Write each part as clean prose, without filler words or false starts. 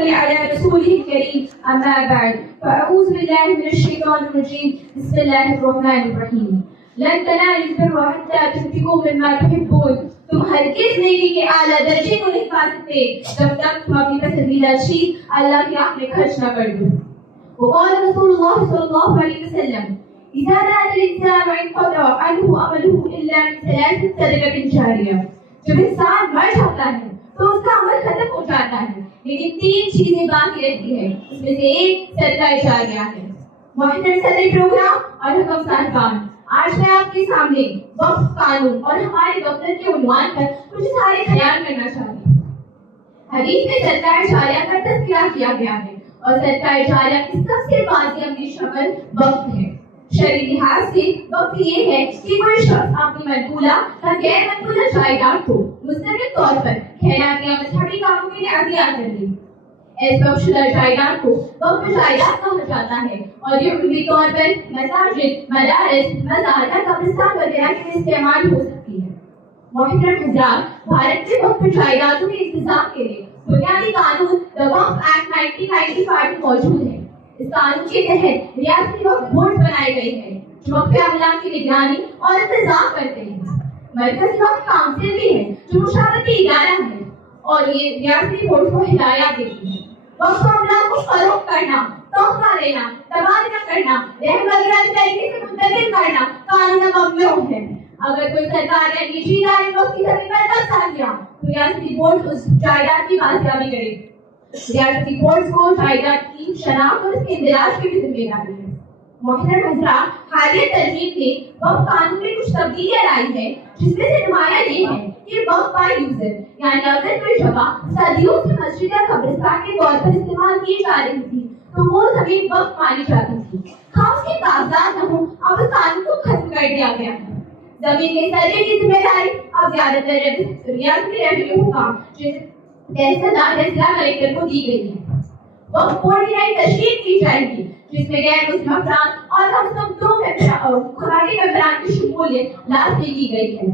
على رسوله الكريم أما بعد فأعوذ بالله من الشيطان الرجيم بسم الله الرحمن الرحيم لن تنالوا البر حتى تنفقوا مما تحبون تم ہرگز نیکی کے اعلیٰ درجے کو نہیں پا سکتے جب تک تم اپنی پسندیدہ چیز اللہ کی راہ میں خرچ نہ کر دو. وقال رسول الله صلى الله عليه وسلم إذا مات الإنسان انقطع عنه عمله إلا من ثلاث صدقة جارية. جب انسان مر جاتا ہے تو اس کا عمل ختم ہو جاتا ہے لیکن تین چیزیں باقی رہتی ہیں، اس میں سے ایک صدقہ جاریہ ہے. محترم صدر پروگرام اور حکم صاحبان، آج میں آپ کے سامنے وقف قانون اور ہمارے دفتر کے عنوان پر کچھ سارے خیال کرنا چاہتی ہوں. حدیث میں صدقہ جاریہ کا تذکرہ کیا گیا ہے اور صدقہ جاریہ کی سب سے واضح عملی شکل وقف ہے. شرعی لحاظ سے وقف یہ ہے کہ کوئی شخص اپنی منقولہ یا غیر منقولہ جائیداد کو مستقل طور پر خیرات یا مذہبی کاموں کے لیے عطیہ کر دے. ایسے وقف شدہ جائیداد کو وقف جائیداد کہا جاتا ہے اور یہ عمومی طور پر مساجد، مدارس، مزار یا قبرستان وغیرہ کے لیے استعمال ہو سکتی ہے. محترم حضرات، بھارت کے وقف جائیدادوں کے انتظام کے لیے بنیادی قانون دی وقف ایکٹ 1995 موجود ہے. اس قانون کے تحت ریاستی وقف بورڈ بنائے گئے ہیں جو وقف املاک کی نگرانی اور انتظام کرتے ہیں. مرکزی وقف کونسل بھی ہے جو مشاورتی ادارہ ہے اور یہ ریاستی بورڈ کو ہدایات دیتی ہے. وقف املاک کو فروغ کرنا، تحفہ دینا، تبادلہ کرنا، رہن وغیرہ طریقے سے منتقل کرنا قانون ممنوع ہے. اگر کوئی سرکار یا نجی ادارے وقف کی زمین پر قبضہ کیا تو ریاستی بورڈ اس جائیداد کی بازیابی کرے. ریاستی بورڈ کو جائیداد کی شناخت اور اس کے اندراج کی بھی ذمہ داری ہے. محترم حضرات، حالیہ ترمیم نے وقف قانون میں کچھ تبدیلیاں لائی ہیں جس میں سے نمایاں یہ ہے کہ وقف بائی یوزر، یعنی اگر کوئی جگہ صدیوں سے مسجد یا قبرستان کے طور پر استعمال کی جا رہی تھی تو وہ زمین وقف مانی جاتی تھی. ہم اس کے کاغذات نہ ہوں، اب اس قانون کو ختم کر دیا گیا ہے. زمین کے سرے کی ذمہ داری اب زیادہ تر ریاستی ریونیو حکام تحصیلدار یا ضلع کلکٹر کو دی گئی ہے. وقف بورڈ کی نئی تشکیل کی جائے گی جس میں غیر مسلم افراد اور کم از کم 2 خواتین ممبران کی شمولیت لازمی کی گئی ہے.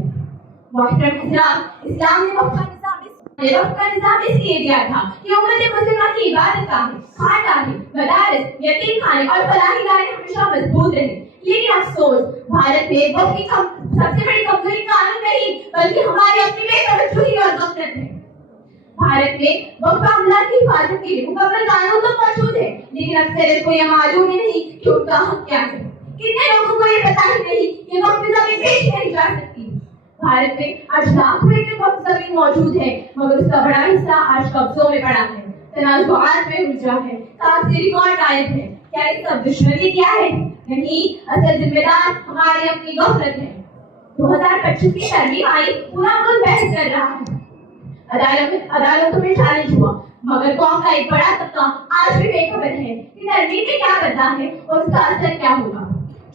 محترم حضرات، اسلام نے وقف کا نظام اس لیے دیا تھا کہ امت مسلمہ کی عبادت گاہیں، خانقاہیں، مدارس، یتیم خانے اور فلاحی ادارے ہمیشہ مضبوط رہیں. لیکن افسوس، بھارت میں وقف کی سب سے بڑی کمزوری قانون نہیں بلکہ ہماری اپنی بے توجہی اور غفلت ہے. بھارت میں وقف املاک کی حفاظت کے لیے مکمل قانون تو موجود ہے لیکن اکثر کو یہ معلوم ہی نہیں کہ ان کا حق کیا ہے. کتنے لوگوں کو یہ پتہ ہی نہیں کہ وقف زمین بیچ نہیں جا سکتی. بھارت میں آج لاکھوں ایکڑ وقف زمین موجود ہے مگر اس کا بڑا حصہ آج قبضوں میں پڑا ہے، تنازعات میں الجھا ہے، کاغذی ریکارڈ غائب ہے. کیا یہ سب دشمنی کیا ہے؟ نہیں، اصل ذمہ دار ہماری اپنی غفلت ہے. 2025 کی ترمیم آئی، پورا ملک بحث کر رہا ہے، عدالتوں میں چیلنج ہوا مگر قوم کا ایک بڑا طبقہ آج بھی بے خبر ہے کہ ترمیم میں کیا کرنا ہے اور اس کا اثر کیا ہوگا.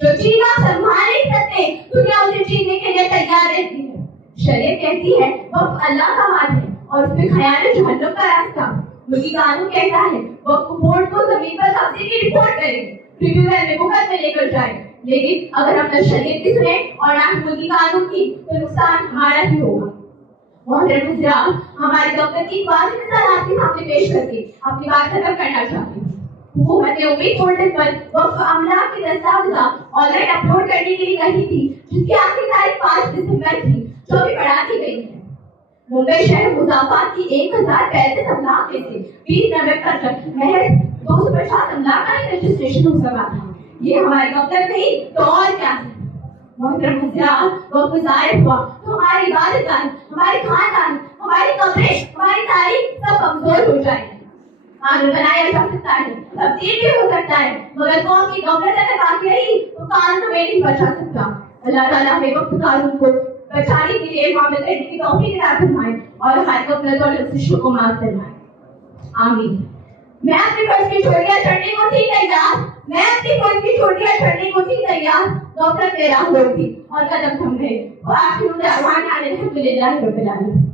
جو چیز آپ سنبھال نہیں سکتے دنیا اسے جینے کے لیے تیار رہتی ہے. شریعت کہتی ہے وقف اللہ کا مال ہے اور اس میں خیانت جہنم کا راستہ. ملکی قانون کہتا ہے وقف بورڈ کو زمین پر قبضے کی رپورٹ کرے، ٹریبیونل میں مقدمے لے کر جائے. لیکن اگر ہم نہ شریعت کی سنیں اور نہ ملکی قانون کی تو نقصان ہمارا ہی ہوگا. محترم حضرات، ہمارے دفتر کی واضح مثال آپ کے سامنے پیش کر کے اپنی بات ختم کرنا چاہتی ہوں. حکومت نے امید پورٹل پر وقف املاک کے دستاویزات آن لائن اپلوڈ کرنے کے لیے کہی تھی جس کی آخری تاریخ 5 دسمبر تھی جو بھی بڑھا دی گئی ہے. ممبئی شہر مضافات کی 1035 املاک میں سے 20 نومبر تک محض 250 املاک کا ہی رجسٹریشن ہو سکا تھا. یہ ہمارے دفتر نہیں تو اور کیا ہے. محترم حضرات، وقت ظاہر ہوا تو ہماری عبادت گاہ، ہمارے خاندان، ہماری قبریں، ہماری تاریخ سب کمزور ہو جائیں گے. قانون بنایا جا سکتا ہے، تبدیل بھی ہو سکتا ہے مگر قوم کی غفلت اگر باقی رہی تو قانون ہمیں نہیں بچا سکتا. اللہ تعالیٰ ہمیں وقت قانون کو بچانے کے لیے معاملہ کرنے کی توفیق عطا فرمائے اور ہماری غفلت اور لفظشوں کو معاف فرمائے. آمین. میں اپنی فرض کی چھوٹیاں چڑھنے کو تھی تیار، میں اپنی فرض کی چھوٹیاں چڑھنے کو تھی تیار. غفلت میں راہ لوٹی اور قدم تھم گئے. وآخر دعوانا الحمد للہ رب العالمین.